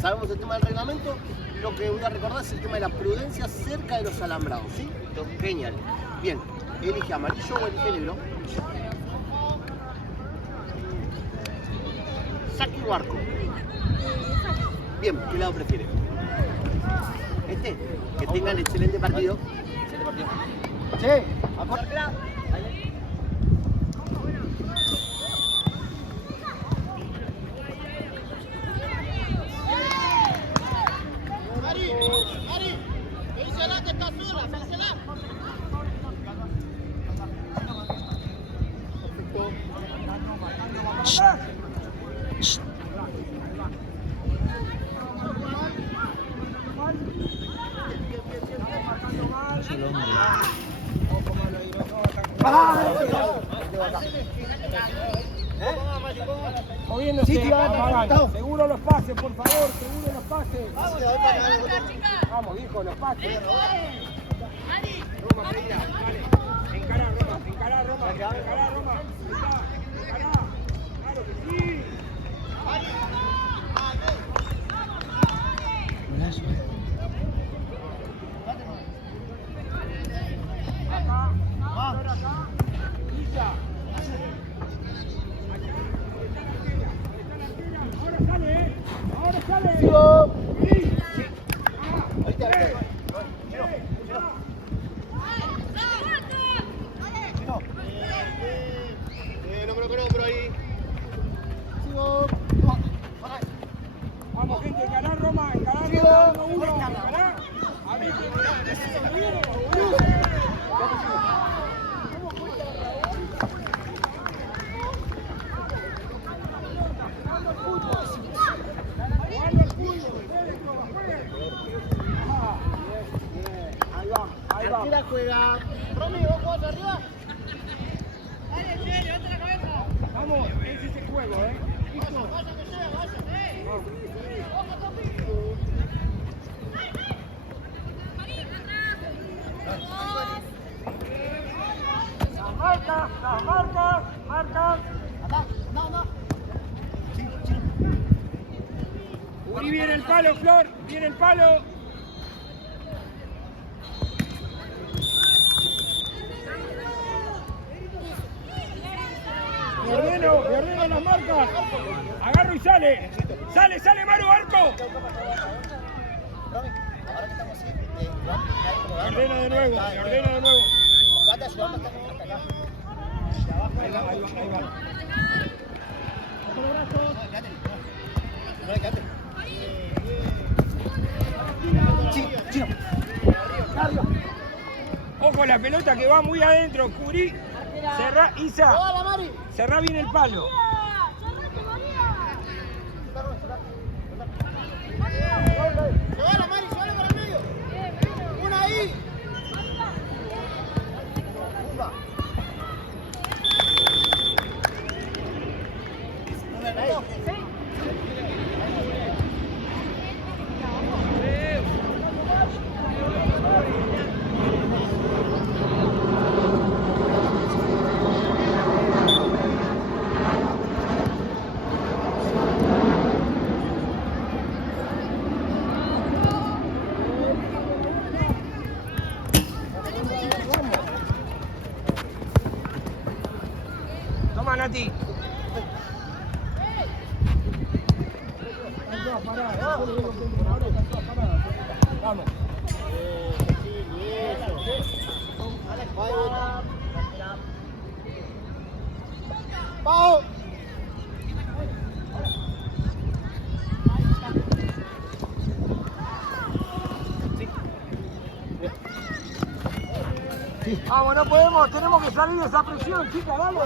sabemos el tema del reglamento. Lo que voy a recordar es el tema de la prudencia cerca de los alambrados, ¿sí? Genial. Bien, elige amarillo o elige negro. Saque o arco. Bien, ¿qué lado prefiere? Este, que tengan excelente partido. Sí, acuérdate. Moviéndose, seguro los pases, por favor, seguro los pases. Vamos, viejo, los pases. Roma, pedida, vale. Encará, Roma, encará, Roma, encará, Roma. Encará, claro que sí. Acá, ahora acá. Isa. Ahora sale, ahora sale. Sí. Ahí está. No, ahí. Sigo. Vamos, gente, encará Roma, encará Roma, uno, encará. A ver, Ahí la juega. Romy, ¿vos jugás arriba? Dale, che, levanta la cabeza. vamos, ese es el juego, Vaya, que llega, vaya. Ojo, Topi. Las marcas. Acá, no. Sí. Y viene el palo, Flor, viene el palo. Me ordeno las marcas. Agarro y sale. Sale, Maru, arco. Romy, ahora que estamos así, Me ordeno de nuevo. Buscate ayudarme hasta acá. Ahí va. No le quedate. Sí. Ojo la pelota que va muy adentro. Cubrí. Cerrá, Isa. Cerrá bien el palo. Llévala, Mari, llévala para el medio. Una ahí. Toma, Nati. Vamos. Pau. Vamos, no podemos, tenemos que salir de esa presión, chica, vamos.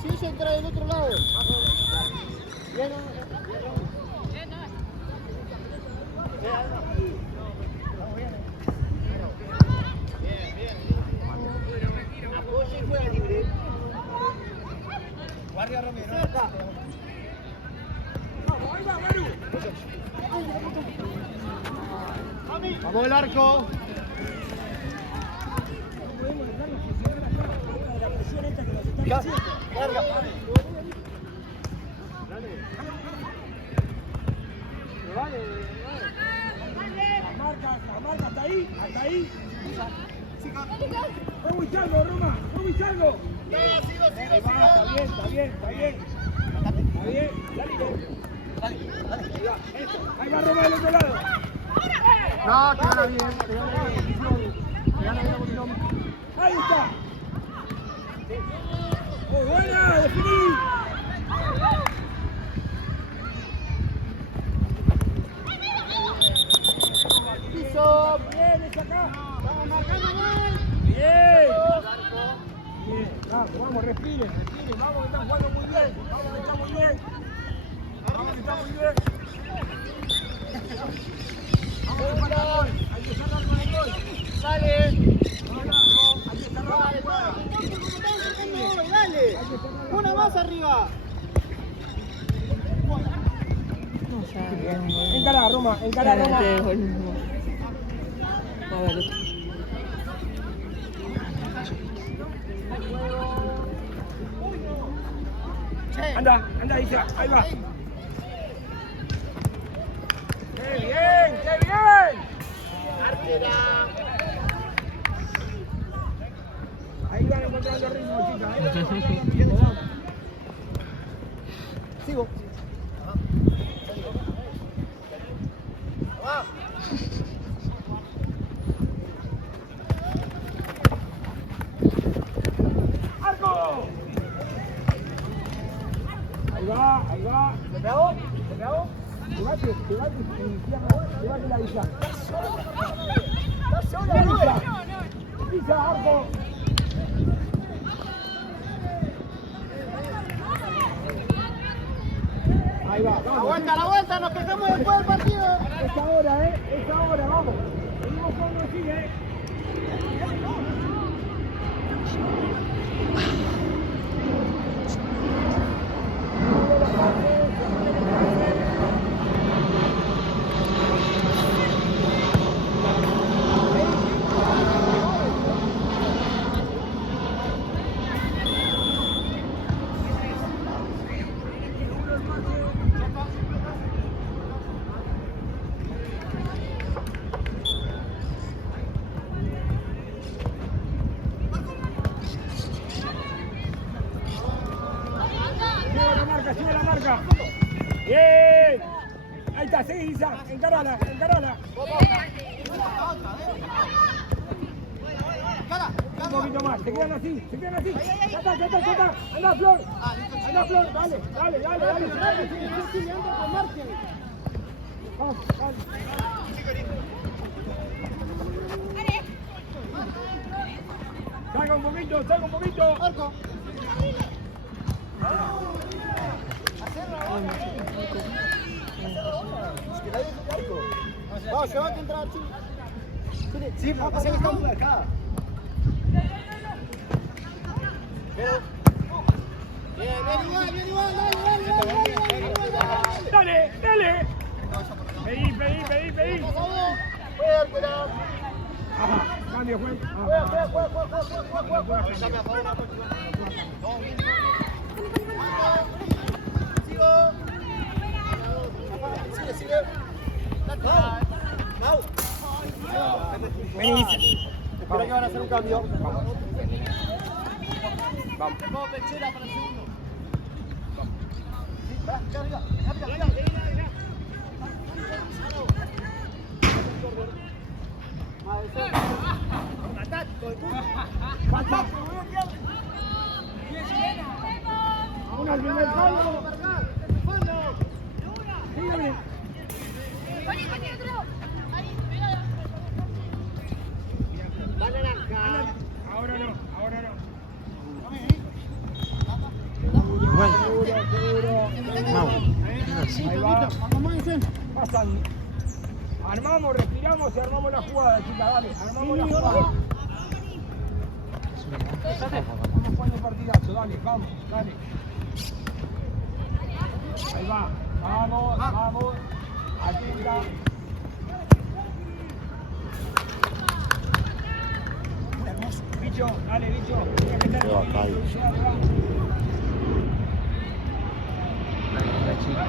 Si ella entra del otro lado. Bien. Apoyo y juega libre. Guardia Romero. Acá. Vamos, ahí va, Maru. Vamos el arco. Larga. vale. La marca hasta ahí. Vamos y salgo, Roma, vamos y salgo. Sigo. Está bien. Dale. Ahí va Roma del otro lado. No, te gana bien. Ahí está. ¡Oh, buena! ¡Definí! Piso. Bien, es acá. Vamos marcando mal. Bien. Vamos, respiren. Vamos, que están jugando muy bien. Vamos, que está muy bien. Vamos, que falta gol. Hay que sacar con el gol. Sale. Hay que cerrar. Dale. Una más arriba. Encara, Roma. Anda, Isa, ahí va. ¡Qué bien! Ahí van encontrando ritmo, chicas. Sigo. ¡Arco! Ahí va. ¿Se pegó? Llegate la Isa. Isa, arco. Ahí va, vamos. La vuelta, nos quejamos después del partido. Esta hora, vamos. Seguimos con los sigue, Sigue la marca. Bien. Ahí está, seguí Isa. Encarala. Un poquito más, se quedan así. Ya está. Anda, Flor. Dale. Vamos. Salga un poquito. Arco. Vamos, se va a entrar, Sí, pero pasa que estamos acá. Bien igual, Dale. Pedí. Ajá, cambio, juez. Juega. Sigue. Mau. Vení. Espera que van a hacer un cambio. Vamos. Vamos, Pechera para el segundo. Una al primer palo. Sígueme. Ahora no. Seguro. Ahí va. Pasan. Armamos, respiramos y armamos la jugada, chicas, dale. Armamos la jugada. Vamos jugando el partidazo, dale. Ahí va. Vamos. Aquí está. Bicho, dale, bicho. La chica.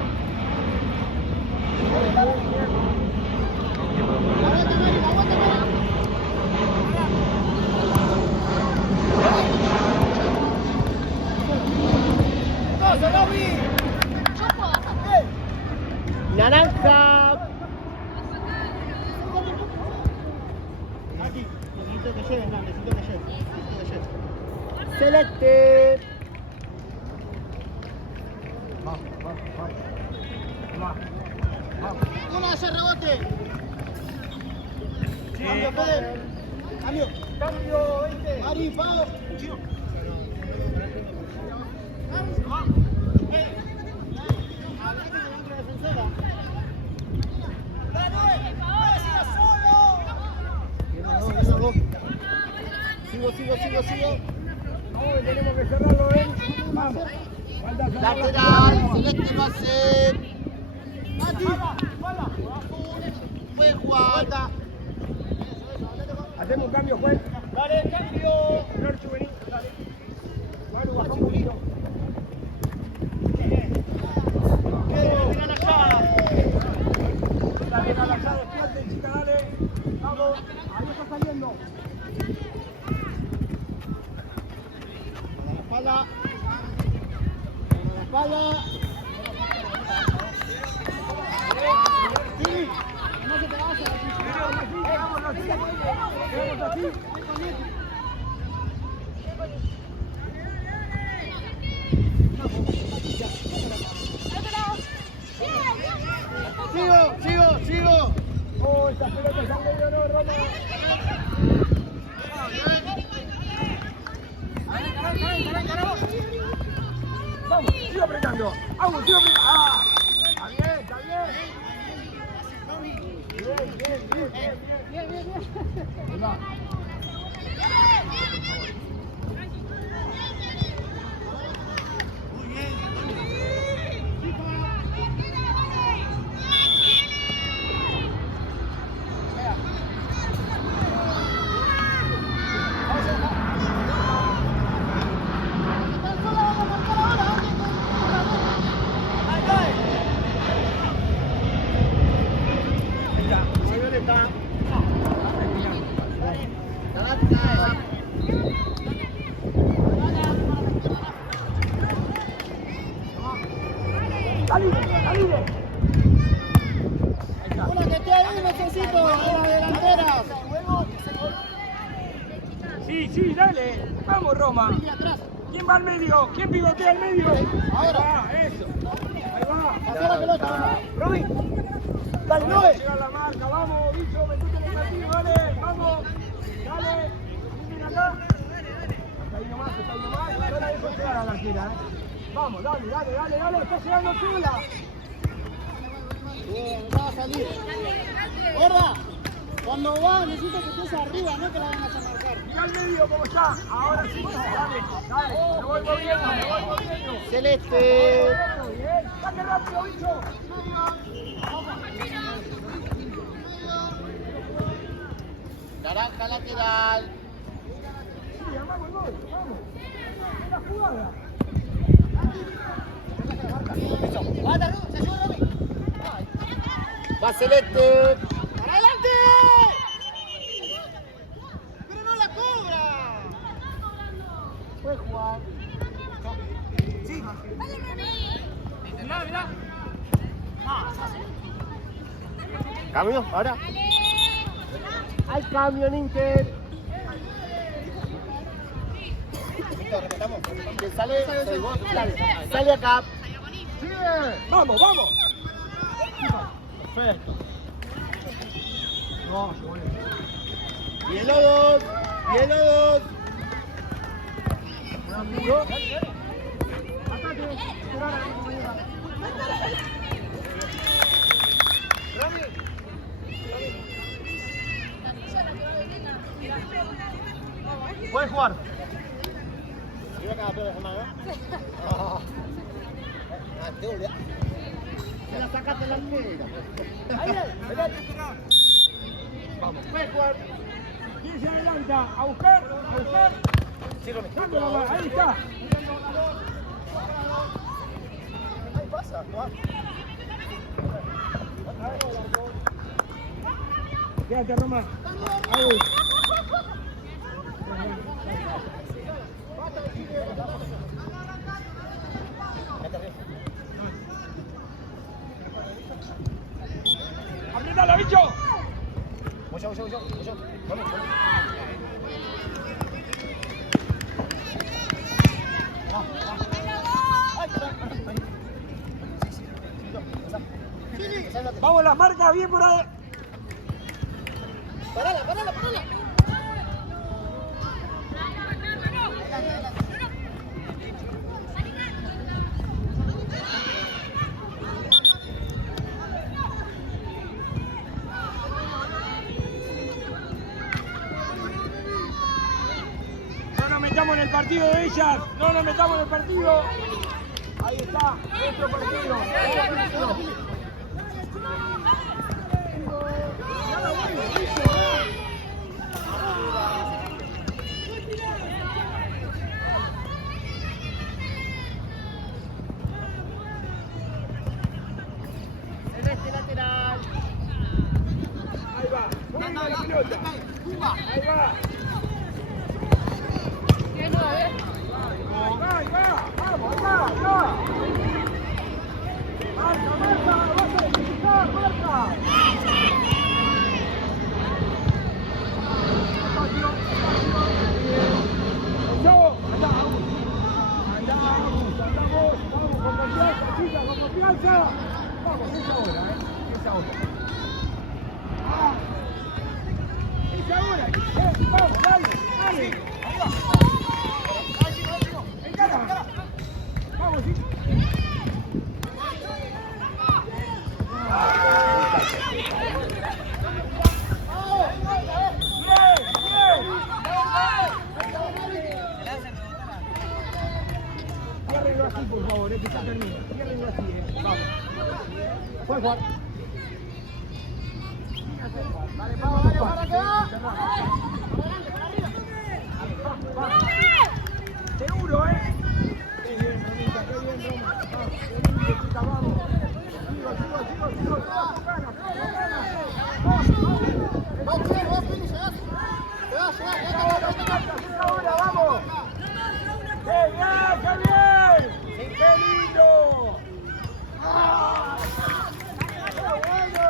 Naranja. Necesito que lleves, no, necesito que lleves. Celeste. Una ese rebote. Cambio, Fede. Cambio. Cambio, ¿viste? Mari, Pau. Sigo. Vamos, tenemos que cerrarlo, ¿eh? Vamos. Falta cerrar la Lateral. jugada. Celeste lo hace. Puede jugar. Hacemos un cambio, juez. Dale, cambio. Norchu, vení. Dale. Manu, bajá un poquito. Dale, dale, allá, despierte, chica, dale. Vamos. Ahí está saliendo. La espalda. Sí. No se te vaya. Quedamos así. Quedamos así. Sigo. Oh, esta pelota está medio, no, Roma. Vamos, sigo apretando. Vamos, sigo apretando. ¡Ah! Está bien. Bien. Ahí va. Salide. Una que esté ahí, necesito. A la delantera. Sí, dale. Vamos, Roma. ¿Quién va al medio? ¿Quién pivotea al medio? Ahora. Eso. Ahí va. Pasá la pelota. Roby. Dale, Vamos a llegar la marca. Vamos, bicho. Metete en el partido. Dale. Vamos. Dale. Miren acá. Está ahí nomás. No la dejo llegar a la arquera, Vamos, dale. Está llegando Chula. Bien, va a salir. Gorda, cuando va necesito que estés arriba, no que la vengas a marcar. Mira al medio cómo está. Ahora sí. Dale. Me voy moviendo. Celeste. Bien. Saque rápido, bicho. Naranja lateral. Sí, armamos el gol. Vamos. Es la jugada. Va Celeste. ¡Para adelante! ¡Pero no la cobra! Puede jugar. Sí. Mirá. Cambio, ahora. Hay cambio en Inter. Que sale acá. Vamos. Perfecto. No, yo voy. Hielo 2. Puedes jugar. Se la sacaste la mira. Vamos. Puedes jugar. ¿Quién se adelanta? A buscar. Dándolo más. Ahí está. Ahí pasa, Juan. Quédate, Roma. Ahí. ¡Dale, bicho! Voy yo. Vamos. Vamos, las marcas bien por ahí. Parala. No nos metamos en el partido de ellas. No nos metamos en el partido. Ahí está, nuestro partido. Celeste lateral. Ahí va. Muy bien la pelota. Ahí va. Ahí va. Vamos, acá. Marca. Vas a despejar, marca. Eso. Andamos. Vamos, con confianza, chicas, con confianza. Vamos, es ahora, es ahora. Es ahora. Vamos, dale. Encara. Vamos, sí. Ciérrenlo así, por favor, que ya termina. Ciérrenlo así, Vamos. Juan. Dale, para que va. Seguro, Qué bien, Romita, qué bien, Roma. Qué bien, chica, vamos. Sigo. Vamos. ¡Qué bien! ¡Qué lindo! ¡Ah! ¡Qué bueno!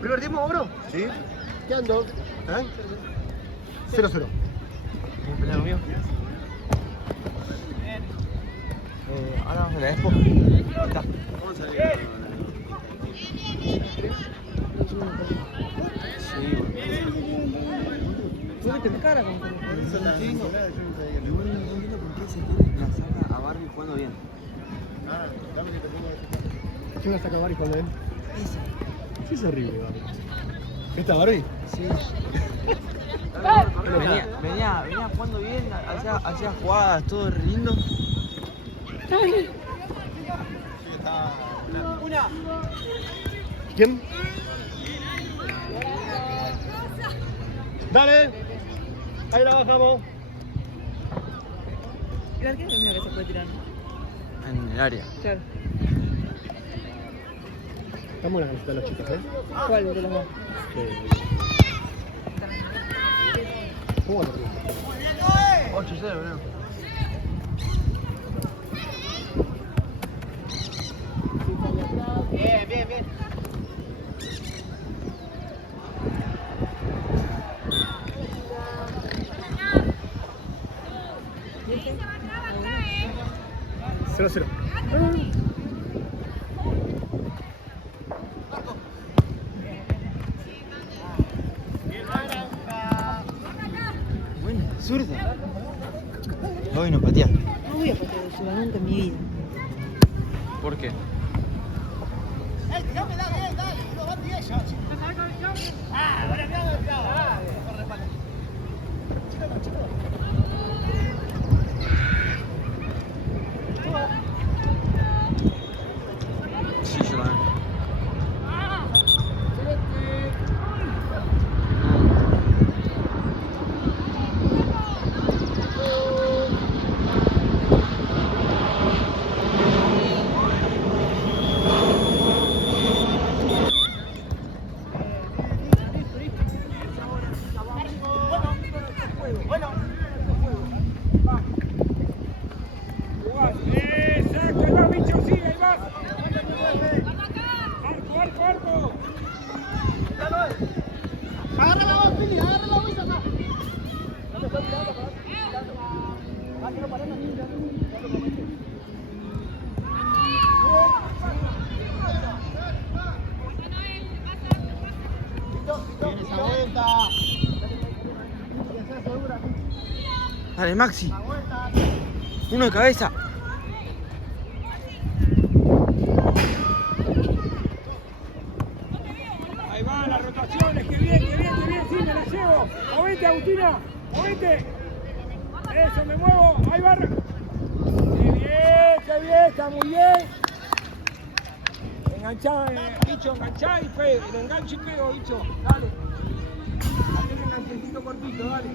¿Primer tiempo, bro? Sí. ¿Qué ando? 0-0. ¿Un pelado mío? Ahora vamos a la expo. Está. Vamos a salir. Sí, bueno. ¿Tú cara con sí, no. Igual no entiendo por qué se tiene la saca a Barbie jugando bien. ¿Quién la saca a Barbie cuando él? Sí, es horrible, Barbie. ¿Esta Barbie? Sí. Venía jugando bien, hacía jugadas, todo re lindo. Una. ¿Quién? Dale. Ahí la bajamos. El arquero es el único que se puede tirar. En el área. Claro. Está buena la camiseta de los chicos, ¿Cuál de los dos? ¿Cómo va? 8-0, bro. Bien. Cero, cero. Buena, zurda. Hoy no patear. No voy a patear de zurda nunca en mi vida. ¿Por qué? Dale, Maxi. Uno de cabeza. Ahí van las rotaciones, que bien, sí, me la llevo. Movete, Agustina, movete. Eso, me muevo, ahí va. Qué bien, está muy bien. Enganchá, bicho, enganchá y pego. El enganche y pego, bicho, dale. Hacé el enganchecito cortito, dale.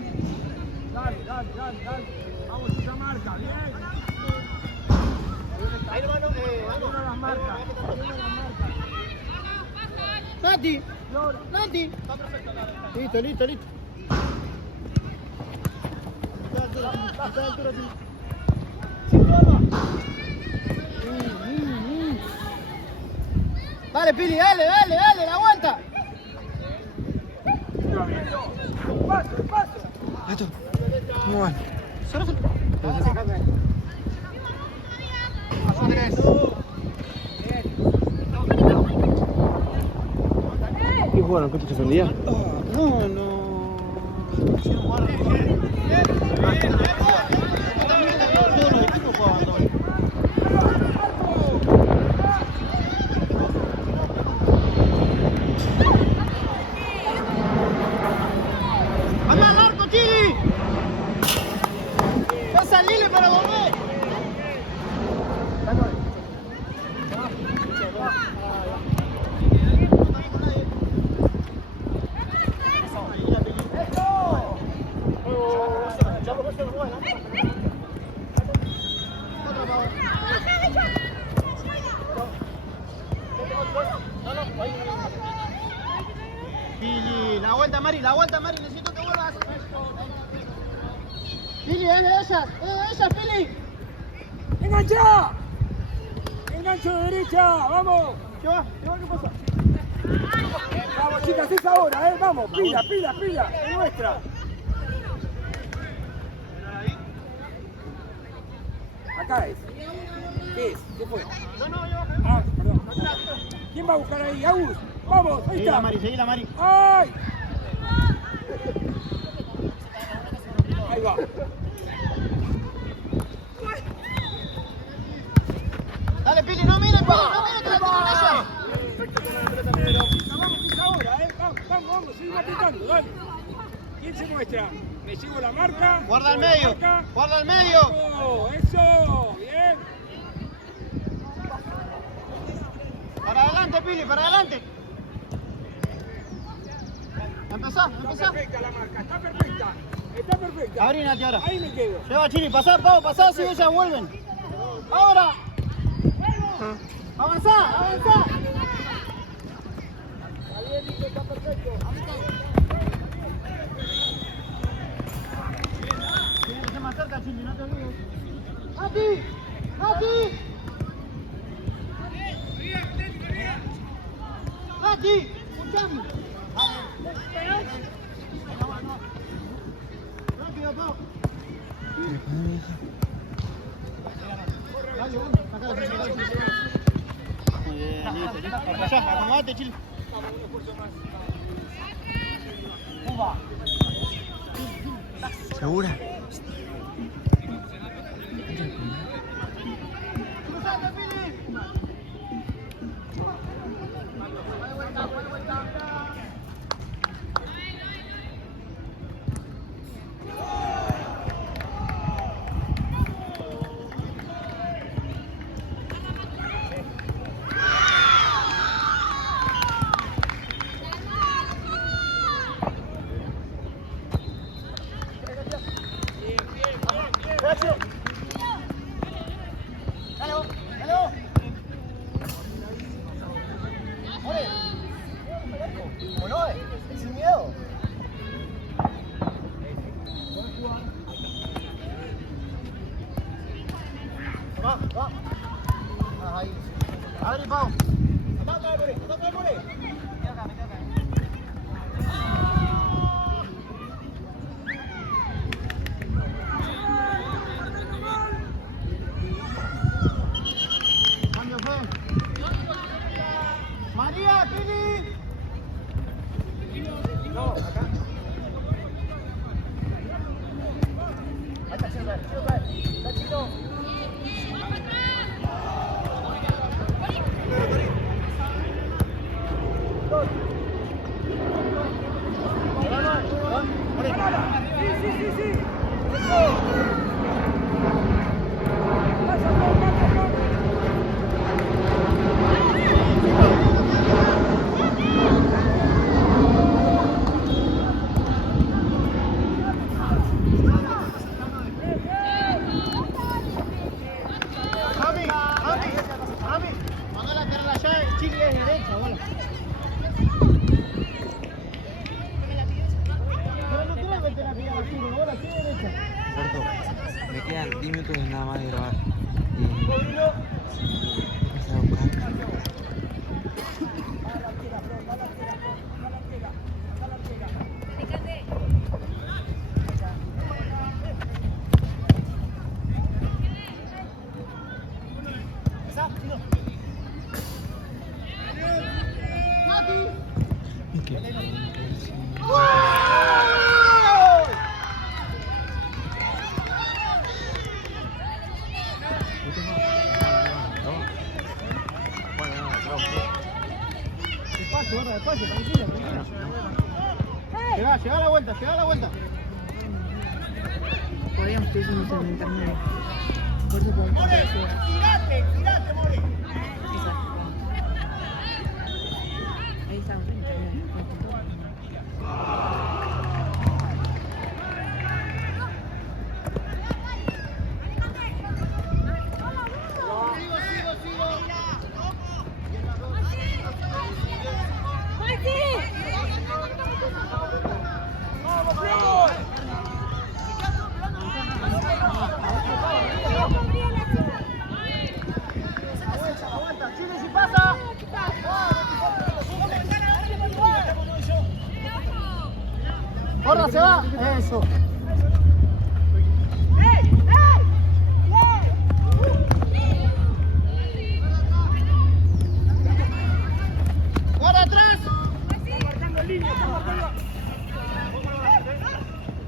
Dale. Vamos a esa marca, bien. Ahí hermano, Una de las marcas. Nati, Flor. Nati. Listo. Dale, Pili, dale, la aguanta. Paso. Esto. ¿Cómo van? ¿Qué jugaron? ¿Qué te suspendía? No. ¡Anda al arco, Chili! ¡Va a salirle para volver! Pili, la aguanta Mari, necesito que vuelvas. Pili, es de ellas, Pili. ¡Engancha! Engancho de derecha, vamos. ¿Qué va? ¿Qué pasa? Vamos, chicas, es ahora, vamos, pila, es nuestra. Acá es. ¿Qué es? ¿Qué fue? Ah, perdón. ¿Quién va a buscar ahí? Agus, vamos, ahí está. Seguí la Mari. ¡Ay! Ahí va. Dale, Pili, no mires, Pili, no mires que la tienen ellas. Vamos, es ahora, vamos, seguimos apretando, dale. ¿Quién se muestra? Me llevo la marca. Guarda el llevo la medio, marca. guarda el medio. Eso, bien. Para adelante, Pili, para adelante. Empezá. Está perfecta la marca, está perfecta. Abrí, Nati, ahora. Ahí me quedo. Lleva, Chili, pasá, Pau, pasá, si ellas vuelven. Ahora. Avanzá. Está bien, Nico, está perfecto. Tienes que ser más cerca, Chili, no te olvides. Nati, escuchame. Rápido, Pau. Dale, vamos, sacá la primera. Muy bien, listo. Allá, acomodate, Chili. ¿Segura? Cruzate, Pili. Adri, Pau. Ataca, More. Cambio, Fe. María, Pili. No, acá. Uno. Dos. Sí. Cuando la carga allá, Chile es derecha, bueno. Pero no creo que te la pida la Chile, ahora sí derecha. Roberto, me quedan 10 minutos nada más de grabar. Y empezar a buscar. Despacio, tranquilo. Llegá a la vuelta. Podríamos pedir un intermedio. Por eso podemos comprar eso. ¡Tirate, More! Ahí está, un intermedio. Chile, si pasa. Gorda, se va. Eso. Gorda, atrás.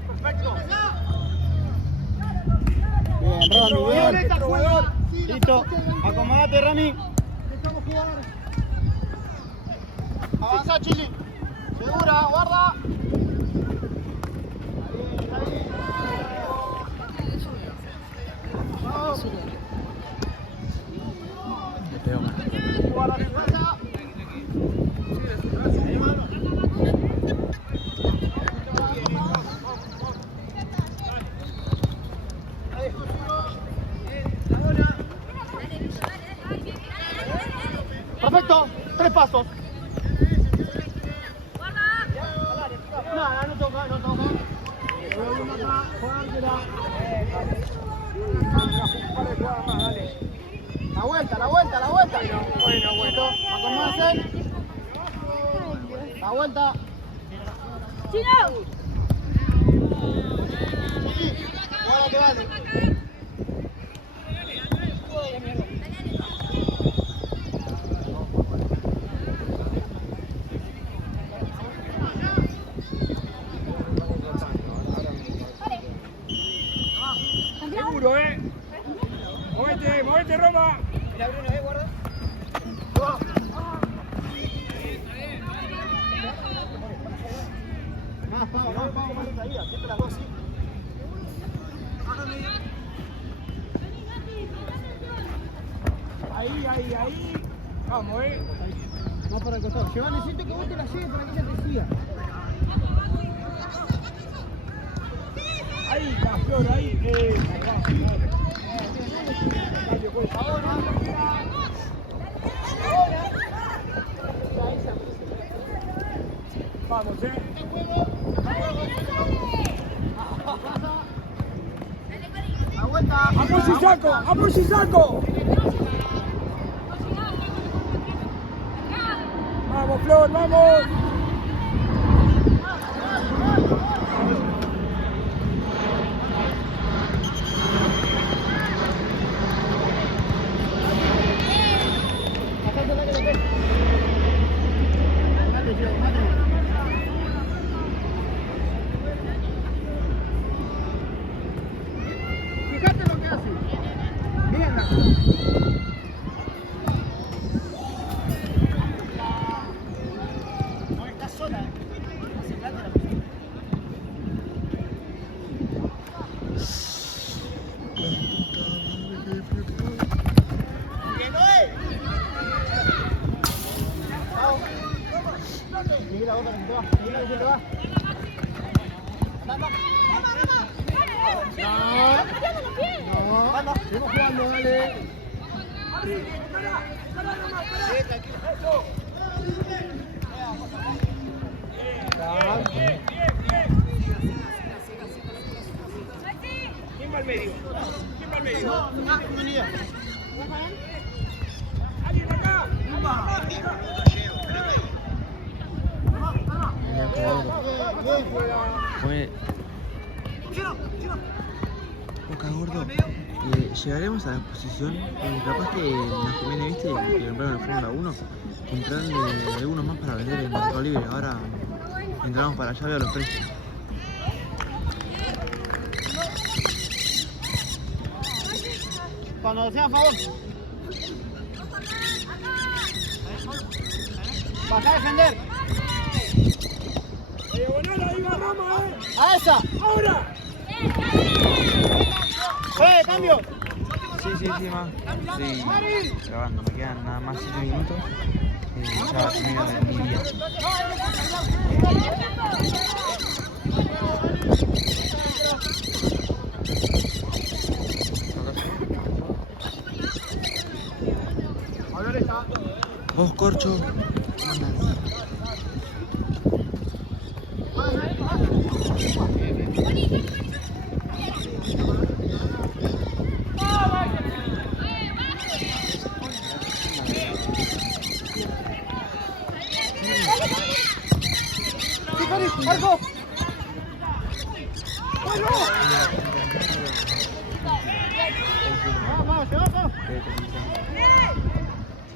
Perfecto. Bien, Rami, bien. Listo. Acomodate, Rami. Avanza, Chile. Segura, guarda. Me pego más. Guarda, defensa. Perfecto, 3 pasos. No toca. La vuelta. Bueno. Acomódense. La vuelta. ¡Chino! Sí, guarda que vale. Seguro, Movete, Roma. Mira, Bruno, guarda. Más ahí, siempre las dos, sí. Ahí. Vamos, Más para el costado. Lleva, necesito que vos te la lleves para que ella te siga. Ahí, la flor, ahí. Vamos, La vuelta. ¡Apoyo y saco! ¡Vamos, Flor, vamos! Fíjate lo que hace. Seguimos jugando, dale. Eso. ¿Quién va al medio? ¿Quién va al medio? ¿Alguien acá? Boca Gordo, llegaremos a la exposición, capaz que nos conviene, viste, que compraron en Fórmula 1, comprarle algunos más para vender en Mercado Libre. Ahora entramos para allá, veo los precios. Cuando sea a favor. Baja a defender. Diagonal ahí va Rama, A esa. ¡Ahora! Cambio. Sí, más. Estoy grabando, me quedan nada más 7 minutos. Ya termino de mi día. Vos, Corcho. ¡Marco!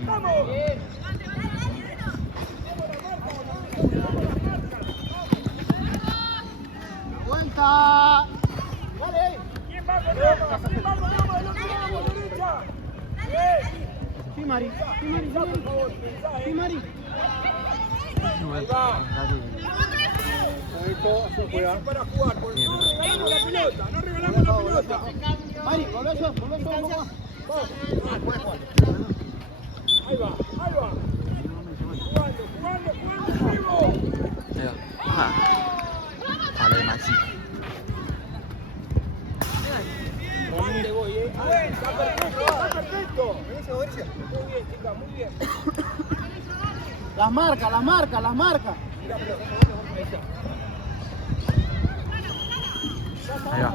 ¡Vamos! ¡Vuelta! ¡Dale! ¿Quién va con Rama? ¿Quién va con Rama del otro lado, derecha? Sí, Mari. Por favor, Sí, Mari. para jugar, por favor, no regalamos la pelota, no regalamos la pelota. Mari, volvé yo. Ahí va. Jugando, vivo. A lo de Maxi. Está perfecto. Muy bien, chica, muy bien. Las marca. Ahí va.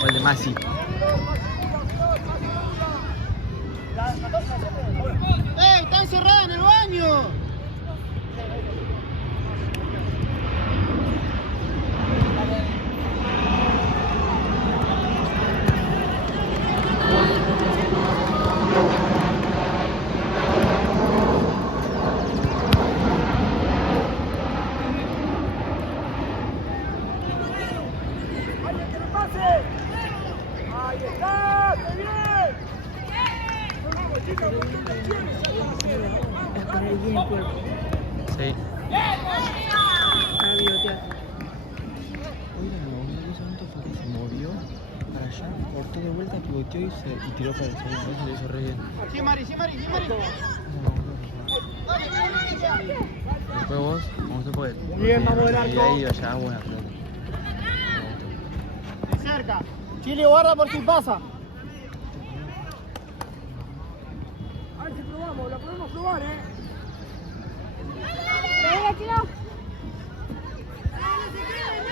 Gol de Maxi. ¡Está encerrada en el baño! ¡Alguien que me pase! ¡Ahí está! ¡Qué bien! Vamos, chicos, con intenciones, Es para el bien cuerpo. Sí. Para videoteatro. Oigan, lo único que hizo antes fue que se movió para allá, cortó de vuelta, pivoteó y tiró para el segundo. Eso lo hizo re bien. Sí, Mari. Después vos, como se puede. Bien, vamos del arco. Y ahí allá, buena pelota. Cerca. Chile, guarda por si pasa. A ver si probamos, la podemos probar,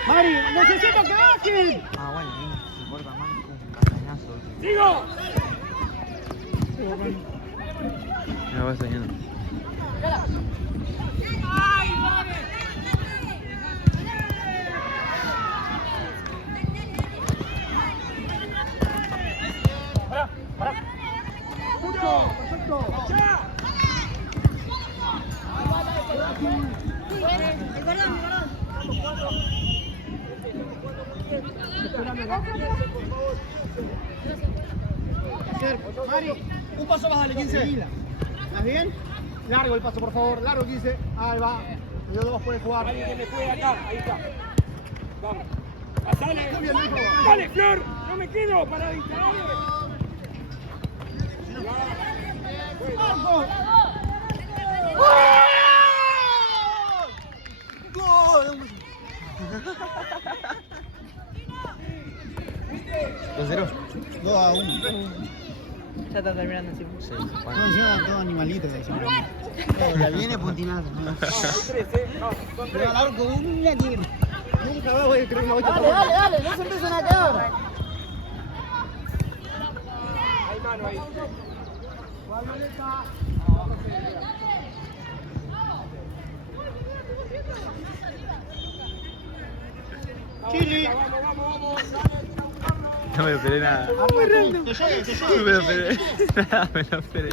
Mari, necesito que bajen. Bueno, se corta más con un castañazo. ¡Sigo! Me va saliendo. Perfecto. ¡Ya! Mari, un paso más, dale, 15. ¿Estás bien? Largo el paso, por favor. Largo, 15. Ahí va. Ellos dos pueden jugar. Alguien que me juegue acá, ahí está. Vamos. Pasale. Dale, Flor. No me quedo paradita. ¡Gol! 2-0. 2-1. Ya está terminando encima. Sí. No, encima todo animalito. Ya viene puntinazo. Pero al arco una tierra. Nunca va, güey, creo que la voy a Dale, dale, dale, no se empiecen a quedar. Hay mano ahí. Va Violeta. Chili. Vamos, No me esperé nada. Muy raro. Te No me lo esperé. Nada, me lo esperé.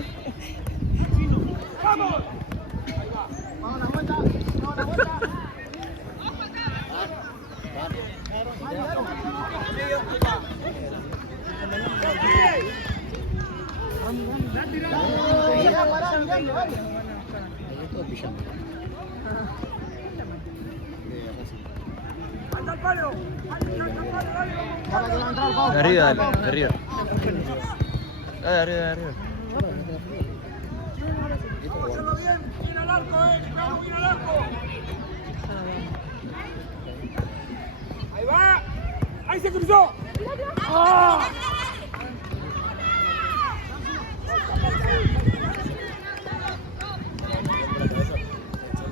¡Vamos! Vamos a la vuelta. Vamos a la vuelta. ¡Anda al palo! De arriba, dale, de arriba. Dale, de arriba, de arriba. ¡Hacerlo bien! ¡Bien al arco, ¡Vamos, bien al arco! ¡Ahí va! ¡Ahí se cruzó! ¡Ah!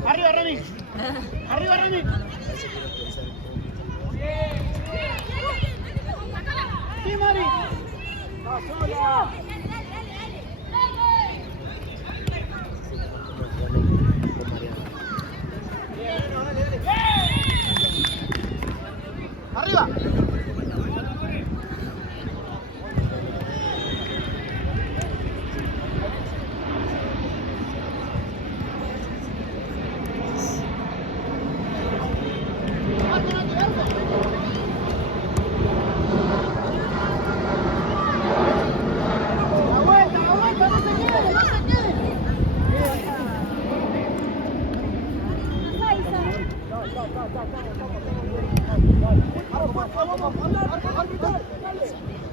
Arriba, Remy. Arriba, Remy. Sí, Mari. ¡Va sola! Arriba.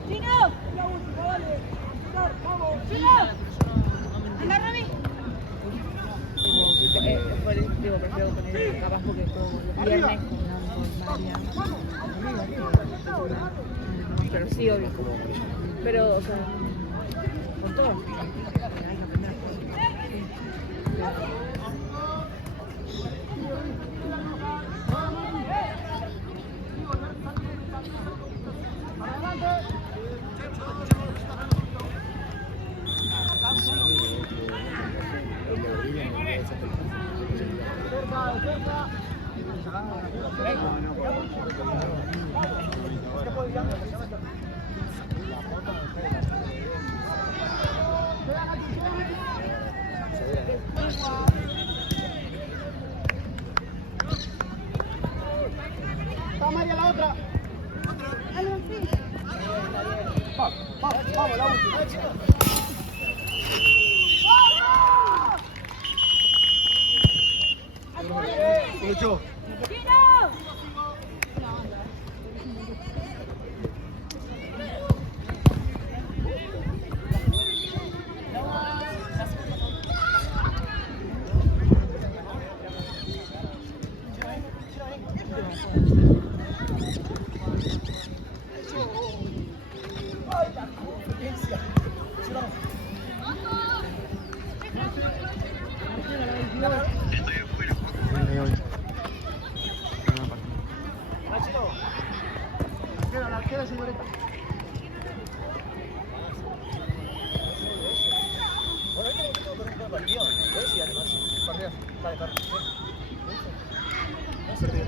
¡Chino! ¡Chino! ¡Anda, Rami! Digo, prefiero poner capaz porque como los viernes con Mariana. Pero sí, obvio. Pero, o sea, con todo. Está María la otra. Vamos, la última. Lucho. La arquera, señorita. Bueno, este momento con un poco partido. ¿Puedes ir además? Partido. Dale, corre. No se ríe.